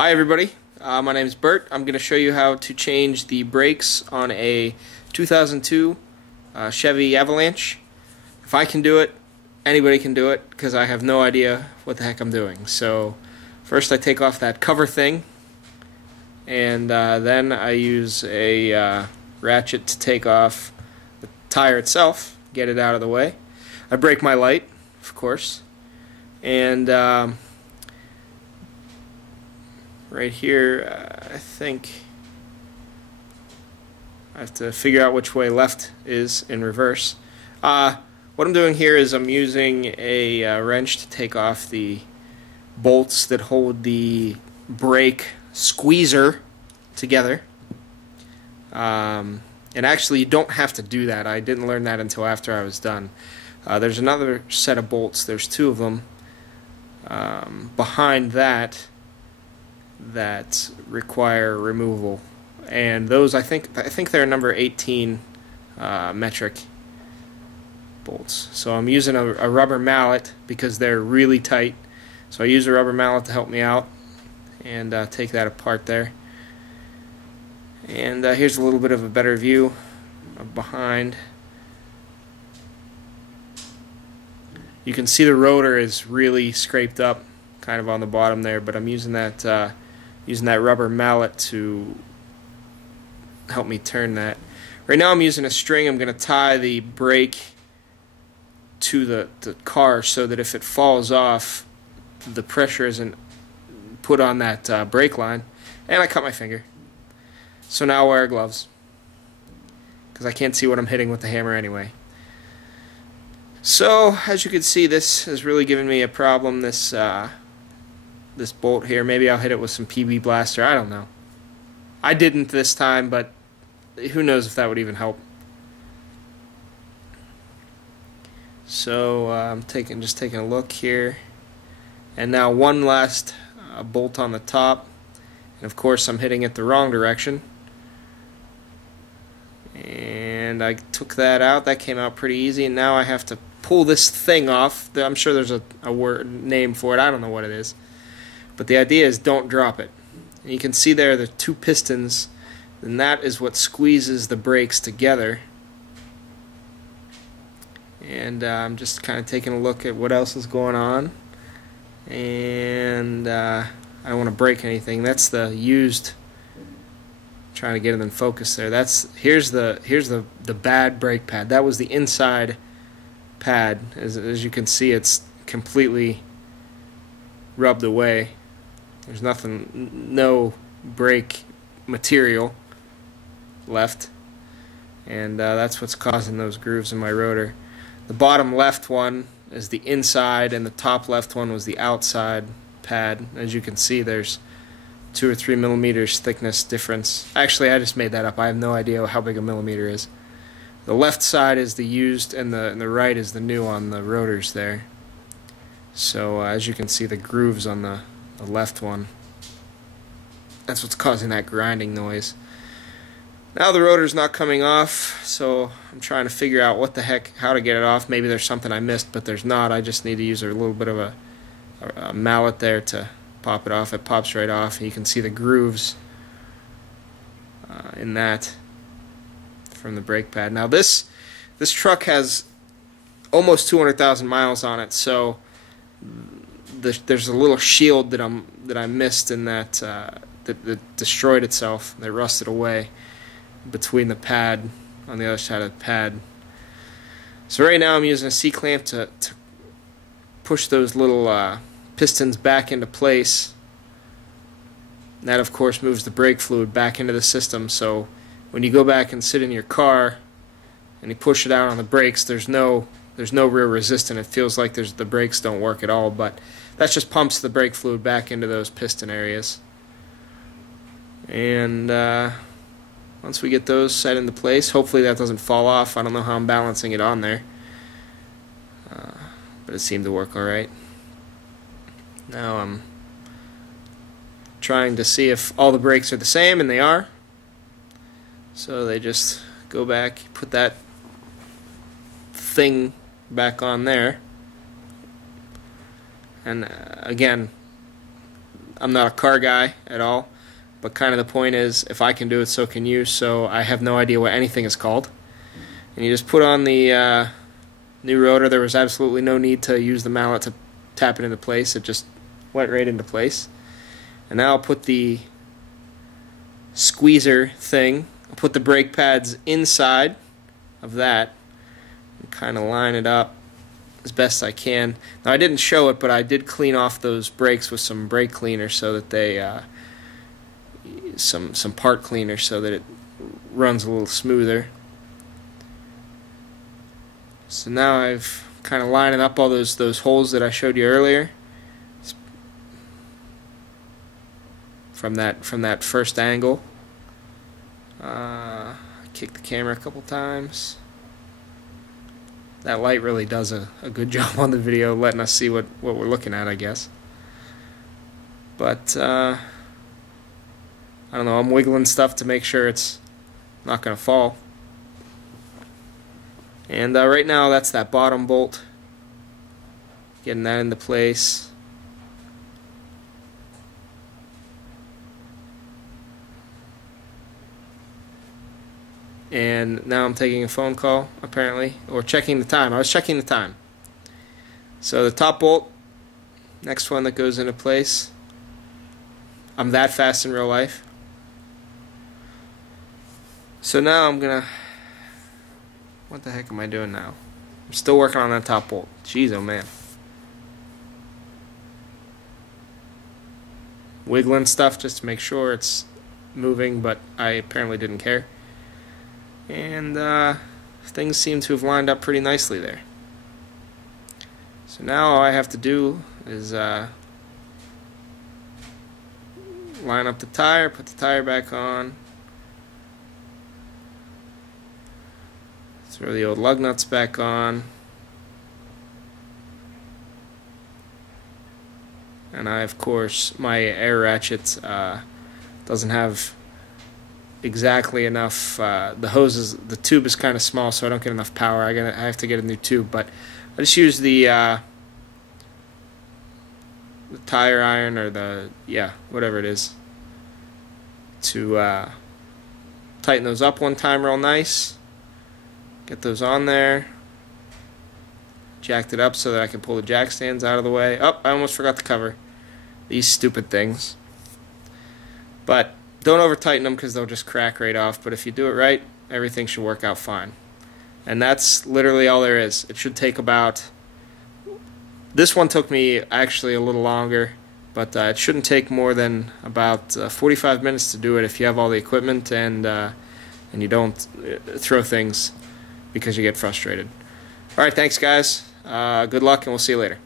Hi everybody, my name is Bert. I'm going to show you how to change the brakes on a 2002 Chevy Avalanche. If I can do it, anybody can do it because I have no idea what the heck I'm doing. So first I take off that cover thing, and then I use a ratchet to take off the tire itself, get it out of the way. I brake my light, of course, and right here, I think I have to figure out which way left is in reverse. What I'm doing here is I'm using a wrench to take off the bolts that hold the brake squeezer together. And actually, you don't have to do that. I didn't learn that until after I was done. There's another set of bolts. There's two of them behind that require removal, and those I think they're number 18 metric bolts. So I'm using a rubber mallet because they're really tight. So I use a rubber mallet to help me out and take that apart there. And here's a little bit of a better view of behind. You can see the rotor is really scraped up, kind of on the bottom there, but I'm using that rubber mallet to help me turn that. Right now I'm using a string. I'm going to tie the brake to the car so that if it falls off, the pressure isn't put on that brake line. And I cut my finger. So now I'll wear gloves because I can't see what I'm hitting with the hammer anyway. So as you can see, this has really given me a problem, this bolt here. Maybe I'll hit it with some PB Blaster. I don't know. I didn't this time, but who knows if that would even help. So I'm just taking a look here, and now one last bolt on the top, and of course I'm hitting it the wrong direction. And I took that out. That came out pretty easy, and now I have to pull this thing off. I'm sure there's a word name for it. I don't know what it is. But the idea is don't drop it. And you can see there the two pistons, and that is what squeezes the brakes together. And I'm just kind of taking a look at what else is going on. And I don't want to break anything. That's the used. Trying to get it in focus there. Here's the bad brake pad. That was the inside pad. As you can see, it's completely rubbed away. There's no brake material left, and that's what's causing those grooves in my rotor. The bottom left one is the inside, and the top left one was the outside pad. As you can see, there's 2 or 3 millimeters thickness difference. Actually, I just made that up. I have no idea how big a millimeter is. The left side is the used, and the right is the new on the rotors there. So as you can see, the grooves on the left one, that's what's causing that grinding noise. Now the rotor's not coming off, so I'm trying to figure out how to get it off. Maybe there's something I missed, but there's not. I just need to use a little bit of a mallet there to pop it off. It pops right off, and you can see the grooves in that from the brake pad. Now this truck has almost 200,000 miles on it, so there's a little shield that I missed in that destroyed itself, that rusted away between the pad on the other side of the pad. So right now I'm using a C-clamp to push those little pistons back into place. And that of course moves the brake fluid back into the system, so when you go back and sit in your car and you push it out on the brakes, there's no rear resistance. It feels like the brakes don't work at all, but that just pumps the brake fluid back into those piston areas. And once we get those set into place, hopefully that doesn't fall off. I don't know how I'm balancing it on there, but it seemed to work alright. Now I'm trying to see if all the brakes are the same, and they are. So they just go back, put that thing back on there, and again, I'm not a car guy at all, but kind of the point is, if I can do it, so can you. So I have no idea what anything is called. And you just put on the new rotor. There was absolutely no need to use the mallet to tap it into place. It just went right into place. And now I'll put the squeezer thing, I'll put the brake pads inside of that and kind of line it up as best I can. Now I didn't show it, but I did clean off those brakes with some brake cleaner so that they some part cleaner so that it runs a little smoother. So now I've kind of lining up all those holes that I showed you earlier from that first angle. I kicked the camera a couple times. That light really does a good job on the video, letting us see what we're looking at, I guess. But I don't know, I'm wiggling stuff to make sure it's not going to fall. And right now that's that bottom bolt, getting that into place. And now I'm taking a phone call, apparently, or checking the time. I was checking the time. So the top bolt, next one that goes into place. I'm that fast in real life. So now I'm gonna, what the heck am I doing now? I'm still working on that top bolt. Jeez, oh man. Wiggling stuff just to make sure it's moving, but I apparently didn't care. And things seem to have lined up pretty nicely there. So now all I have to do is line up the tire, put the tire back on, throw the old lug nuts back on, and I, of course, my air ratchet doesn't have exactly enough. The tube is kind of small, so I don't get enough power. I have to get a new tube, but I just use the tire iron, or whatever it is, to tighten those up one time real nice. Get those on there. Jacked it up so that I can pull the jack stands out of the way. Oh, I almost forgot to cover these stupid things. But don't over tighten them because they'll just crack right off. But if you do it right, everything should work out fine. And that's literally all there is. It should take about, this one took me actually a little longer, but it shouldn't take more than about 45 minutes to do it if you have all the equipment and you don't throw things because you get frustrated. Alright, thanks guys. Good luck, and we'll see you later.